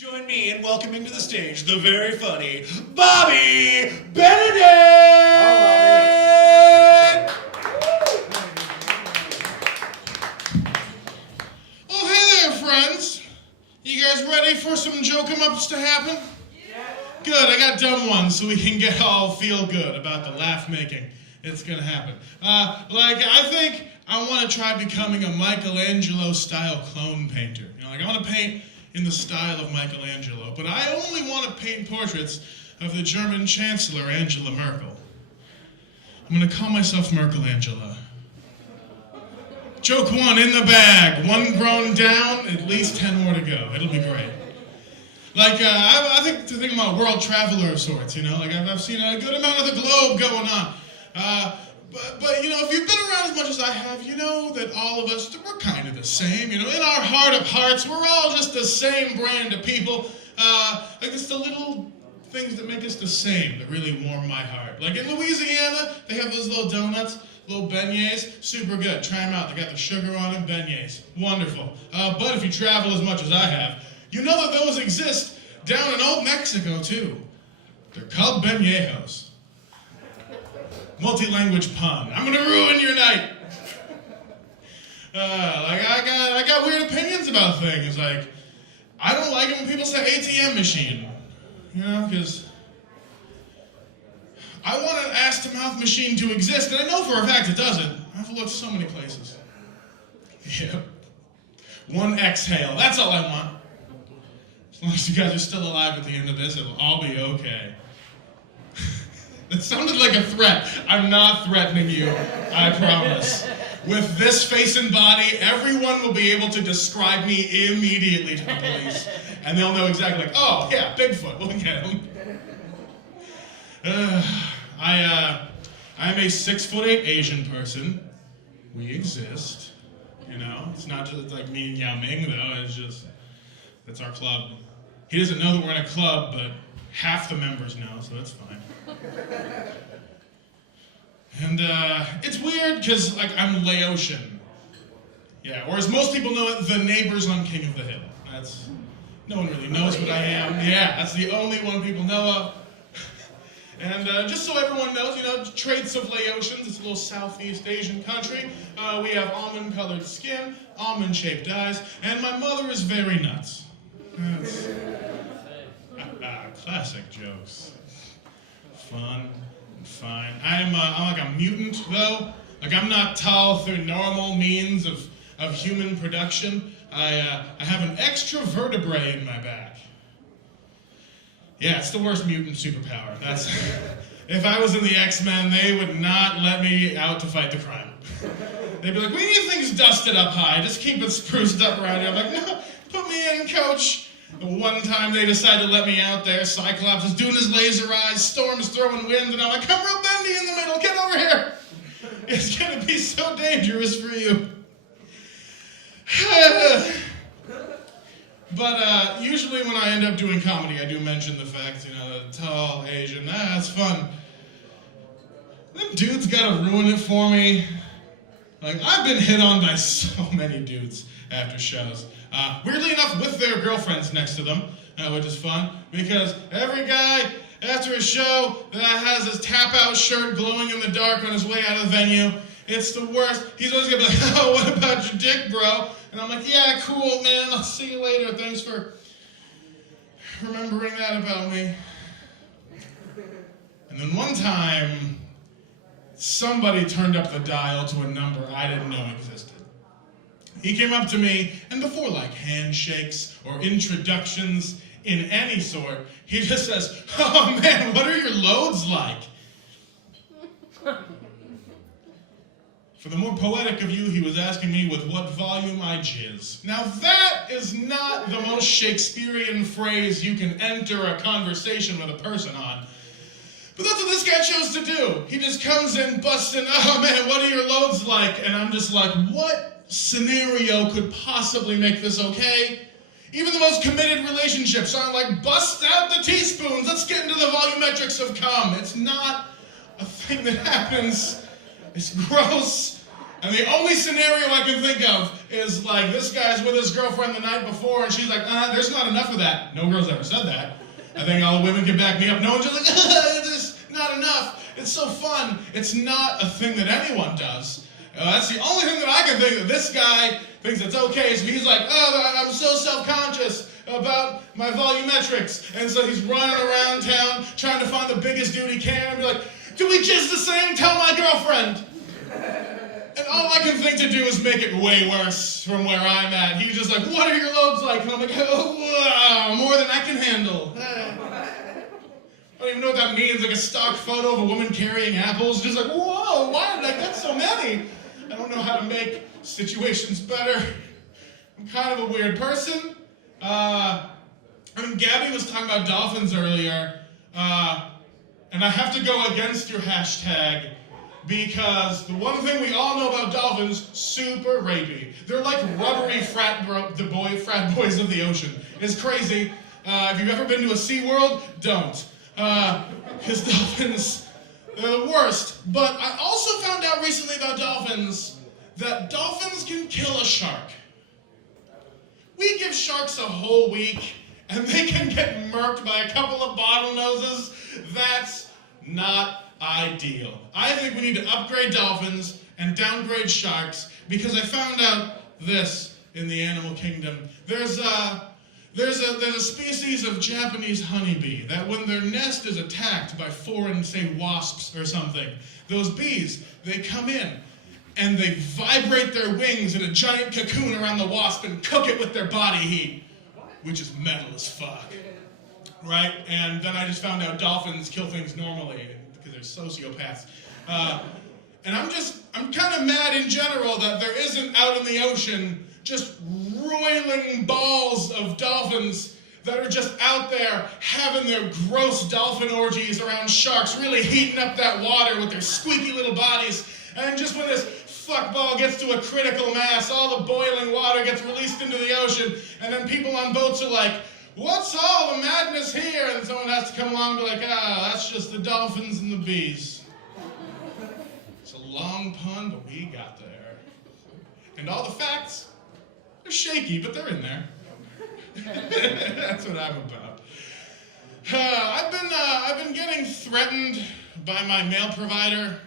Join me in welcoming to the stage the very funny Bobby Benedict! Oh, hey there, friends. You guys ready for some joke-em-ups to happen? Yeah. Good, I got dumb ones so we can get all feel good about the laugh-making. It's gonna happen. I think I want to try becoming a Michelangelo-style clone painter. I want to paint in the style of Michelangelo, but I only want to paint portraits of the German Chancellor, Angela Merkel. I'm going to call myself Merkelangela. Joke one in the bag. One grown down, at least 10 more to go. It'll be great. I think to think about world traveler of sorts, I've seen a good amount of the globe going on. But if you've been around as much as I have, you know that all of us, we're kind of the same. In our heart of hearts, we're all just the same brand of people. It's the little things that make us the same that really warm my heart. Like in Louisiana, they have those little donuts, little beignets, super good. Try them out. They got the sugar on them, beignets. Wonderful. But if you travel as much as I have, you know that those exist down in old Mexico, too. They're called beignetos. Multi-language pun. I'm gonna ruin your night. I got weird opinions about things. I don't like it when people say ATM machine. Because I want an ass-to-mouth machine to exist, and I know for a fact it doesn't. I've looked so many places. Yeah. One exhale. That's all I want. As long as you guys are still alive at the end of this, it'll all be okay. That sounded like a threat. I'm not threatening you, I promise. With this face and body, everyone will be able to describe me immediately to the police. And they'll know exactly, oh, yeah, Bigfoot, we'll get him. I'm a 6'8" Asian person. We exist. It's not just like me and Yao Ming, though. It's just, that's our club. He doesn't know that we're in a club, but half the members know, so that's fine. And it's weird because I'm Laotian. Yeah, or as most people know it, the neighbors on King of the Hill. No one really knows what I am. Yeah, that's the only one people know of. And just so everyone knows, traits of Laotians, it's a little Southeast Asian country. We have almond-colored skin, almond-shaped eyes, and my mother is very nuts. That's classic jokes. Fun and fine. I'm like a mutant, though. I'm not tall through normal means of human production. I have an extra vertebrae in my back. Yeah, it's the worst mutant superpower. If I was in the X-Men, they would not let me out to fight the crime. They'd be like, we need things dusted up high. Just keep it spruced up around here. I'm like, no, put me in, coach. The one time they decided to let me out there, Cyclops is doing his laser eyes, Storm's throwing wind, and I'm like, I'm real bendy in the middle, get over here! It's gonna be so dangerous for you. But usually when I end up doing comedy, I do mention the fact, tall, Asian, that's fun. Them dudes gotta ruin it for me. I've been hit on by so many dudes after shows. Weirdly enough, with their girlfriends next to them, which is fun, because every guy after a show that has his tap-out shirt glowing in the dark on his way out of the venue, it's the worst. He's always gonna be like, oh, what about your dick, bro? And I'm like, yeah, cool, man, I'll see you later. Thanks for remembering that about me. And then one time, somebody turned up the dial to a number I didn't know existed. He came up to me, and before handshakes or introductions in any sort, he just says, oh man, what are your loads like? For the more poetic of you, he was asking me with what volume I jizz. Now that is not the most Shakespearean phrase you can enter a conversation with a person on. But that's what this guy chose to do. He just comes in, busts in, oh man, what are your loads like? And I'm just like, what scenario could possibly make this okay? Even the most committed relationships aren't like, bust out the teaspoons, let's get into the volumetrics of cum. It's not a thing that happens. It's gross. And the only scenario I can think of is like, this guy's with his girlfriend the night before, and she's like, there's not enough of that. No girl's ever said that. I think all the women can back me up. No one's just like, there's not enough. It's so fun. It's not a thing that anyone does. That's the only thing that I can think of. This guy thinks it's okay, so he's like, I'm so self-conscious about my volumetrics. And so he's running around town trying to find the biggest dude he can and be like, do we jizz the same? Tell my girlfriend. And all I can think to do is make it way worse from where I'm at. He's just like, what are your lobes like? And I'm like, oh, wow, more than I can handle. I don't even know what that means, like a stock photo of a woman carrying apples. Just like, whoa, why did I get so many? I don't know how to make situations better. I'm kind of a weird person. Gabby was talking about dolphins earlier, and I have to go against your hashtag because the one thing we all know about dolphins, super rapey. They're like rubbery frat boys of the ocean. It's crazy. If you've ever been to a SeaWorld, don't. Because dolphins, they're the worst. But I also found out recently about dolphins that dolphins can kill a shark. We give sharks a whole week, and they can get murked by a couple of bottlenoses. That's not ideal. I think we need to upgrade dolphins and downgrade sharks because I found out this in the animal kingdom. There's a species of Japanese honeybee that when their nest is attacked by foreign, say, wasps or something, those bees, they come in and they vibrate their wings in a giant cocoon around the wasp and cook it with their body heat, which is metal as fuck, right? And then I just found out dolphins kill things normally because they're sociopaths. And I'm kind of mad in general that there isn't out in the ocean just roiling balls of dolphins that are just out there having their gross dolphin orgies around sharks, really heating up that water with their squeaky little bodies. And just when this fuckball gets to a critical mass, all the boiling water gets released into the ocean, and then people on boats are like, what's all the madness here? And someone has to come along and be like, that's just the dolphins and the bees. It's a long pun, but we got there. And all the facts, they're shaky, but they're in there. That's what I'm about. I've been getting threatened by my mail provider.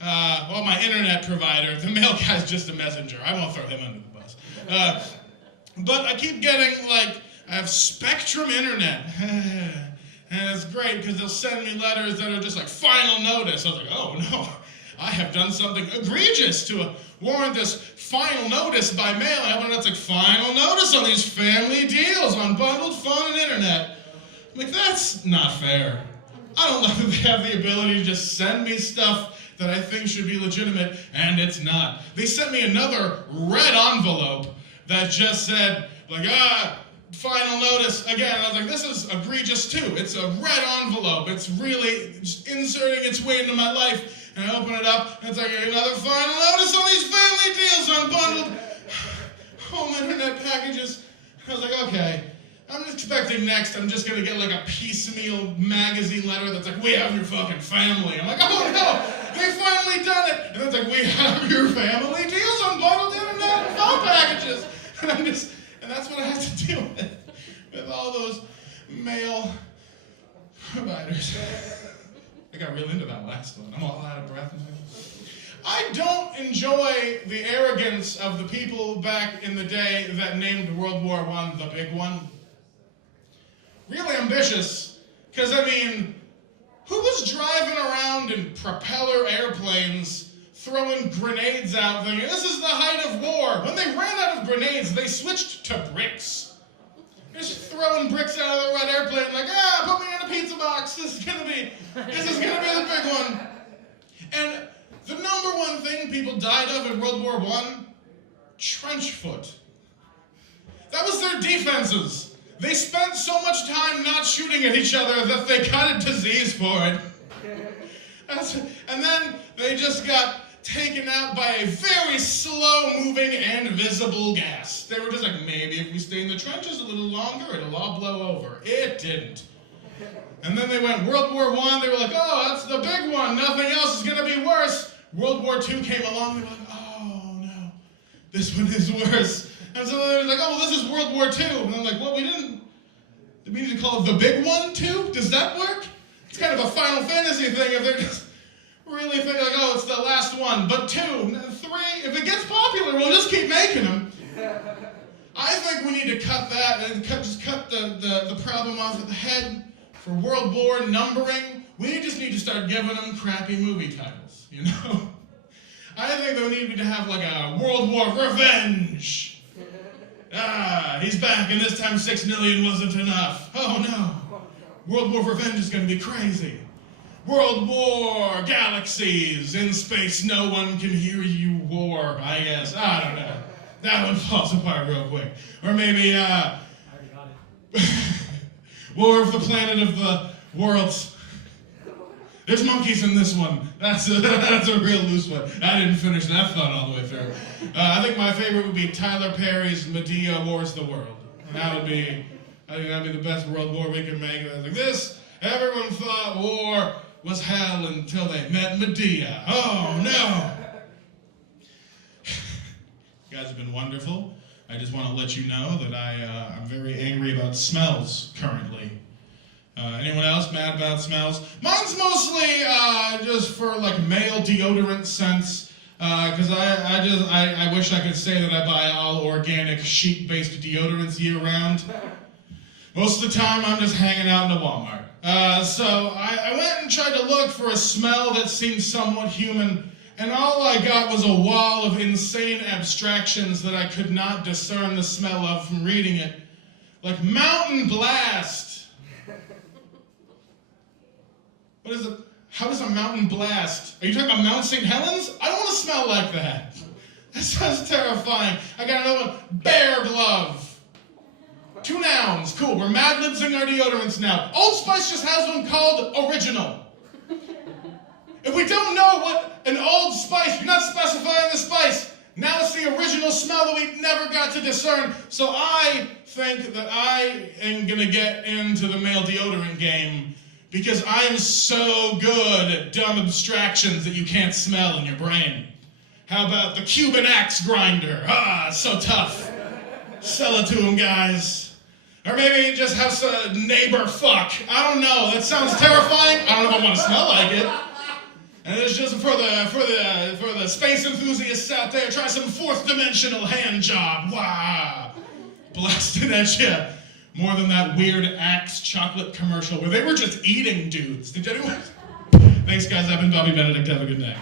My internet provider. The mail guy's just a messenger. I won't throw him under the bus. But I keep getting, I have Spectrum Internet. And it's great because they'll send me letters that are just like final notice. I was like, oh no, I have done something egregious to warrant this final notice by mail. I open it, it's like final notice on these family deals on bundled phone and internet. I'm like, that's not fair. I don't know if they have the ability to just send me stuff that I think should be legitimate, and it's not. They sent me another red envelope that just said, final notice again. And I was like, this is egregious too. It's a red envelope. It's really just inserting its way into my life. And I open it up, and it's like another final notice on these family deals on bundled home internet packages. I was like, okay. I'm expecting next I'm just going to get a piecemeal magazine letter that's like, we have your fucking family. I'm like, oh no, they finally done it. And it's like, we have your family deals on bundled internet and phone packages. And that's what I have to deal with all those mail providers. I got real into that last one. I'm all out of breath. I don't enjoy the arrogance of the people back in the day that named World War I the big one. Really ambitious, because who was driving around in propeller airplanes throwing grenades out thinking, this is the height of war? When they ran out of grenades, they switched to bricks. Just throwing bricks out of the red airplane put me in a pizza box, this is gonna be the big one. And the number one thing people died of in World War I, trench foot. That was their defenses. They spent so much time not shooting at each other that they got a disease for it. And then they just got taken out by a very slow-moving and visible gas. They were just like, maybe if we stay in the trenches a little longer, it'll all blow over. It didn't. And then they went World War I, they were like, oh, that's the big one. Nothing else is going to be worse. World War II came along, they were like, oh, no. this one is worse. And so they're like, oh, well, this is World War II. And I'm like, well, did we need to call it the big one too? Does that work? It's kind of a Final Fantasy thing if they're just really thinking like, oh, it's the last one. But 2, 3, if it gets popular, we'll just keep making them. I think we need to cut that and just cut the problem off at the head for World War numbering. We just need to start giving them crappy movie titles, you know? I think that we need to have like a World War Revenge. He's back, and this time 6 million wasn't enough. Oh no. World War Revenge is going to be crazy. World War Galaxies. In space, no one can hear you war, I guess. I don't know. That one falls apart real quick. Or maybe, I already got it. War of the Planet of the Worlds. There's monkeys in this one. That's a real loose one. I didn't finish that thought all the way through. I think my favorite would be Tyler Perry's Medea Wars the World. And I think that'd be the best world war we could make. Like this, everyone thought war was hell until they met Medea. Oh no! You guys have been wonderful. I just want to let you know that I'm very angry about smells currently. Anyone else mad about smells? Mine's mostly just for like male deodorant scents, because I wish I could say that I buy all organic sheep-based deodorants year-round. Most of the time I'm just hanging out in a Walmart. So I went and tried to look for a smell that seemed somewhat human, and all I got was a wall of insane abstractions that I could not discern the smell of from reading it. Like Mountain Blast. What is it? How does a mountain blast? Are you talking about Mount St. Helens? I don't want to smell like that. That sounds terrifying. I got another one. Bear glove. 2 nouns. Cool. We're Mad Libsing our deodorants now. Old Spice just has one called Original. If we don't know what an Old Spice, you're not specifying the spice. Now it's the original smell that we never got to discern. So I think that I am going to get into the male deodorant game because I am so good at dumb abstractions that you can't smell in your brain. How about the Cuban axe grinder? So tough. Sell it to them, guys. Or maybe just have some neighbor fuck. I don't know. That sounds terrifying. I don't know if I want to smell like it. And it's just for the space enthusiasts out there. Try some 4th dimensional hand job. Wow. Blasting at you. More than that weird Axe chocolate commercial where they were just eating dudes. Did anyone? Thanks, guys. I've been Bobby Benedict. Have a good night.